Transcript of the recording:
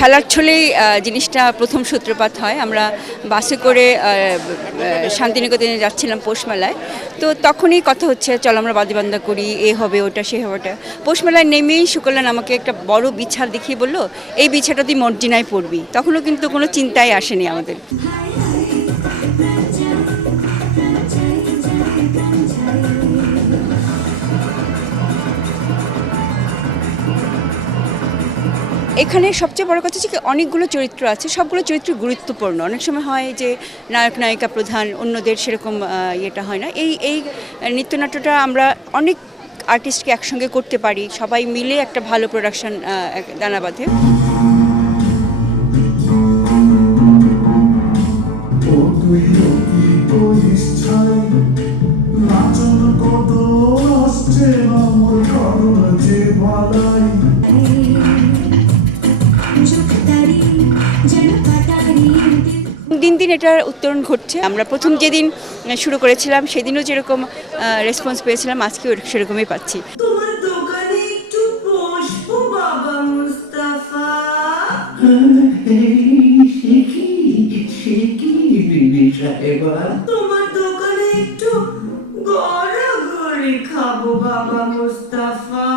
খেলার ছলেই জিনিসটা প্রথম সূত্রপাত হয় আমরা বাসে করে শান্তিনিকেতনে যাচ্ছিলাম পৌষমেলায় তো তখনই কথা হচ্ছে চলো আমরা বাদিবান্দা করি এ হবে ওটা সে হবে ওটা পৌষমেলায় নেমেই শুকলান আমাকে একটা বড় বিছা দেখিয়ে বলল এই বিছাটা তুই মর্জিনায় পড়বি তখনও কিন্তু কোনো চিন্তাই আসেনি আমাদের এখানে সবচেয়ে বড় কথা হচ্ছে কি অনেকগুলো চরিত্র আছে, সবগুলো চরিত্র গুরুত্বপূর্ণ। অনেক সময় হয় যে নায়ক, নায়িকা, প্রধান অন্যদের সেরকম ইয়েটা হয় না। এই এই নৃত্যনাট্যটা আমরা অনেক আর্টিস্টকে একসঙ্গে করতে পারি, সবাই মিলে একটা ভালো প্রোডাকশন দানা বাঁধে। দিন দিন এটার উত্তরণ ঘটছে। আমরা প্রথম যেদিন শুরু করেছিলাম, সেদিনও যেরকম রেসপন্স পেয়েছিলাম, আজকেও সেরকমই পাচ্ছি। খাব বাবা মুস্তাফা।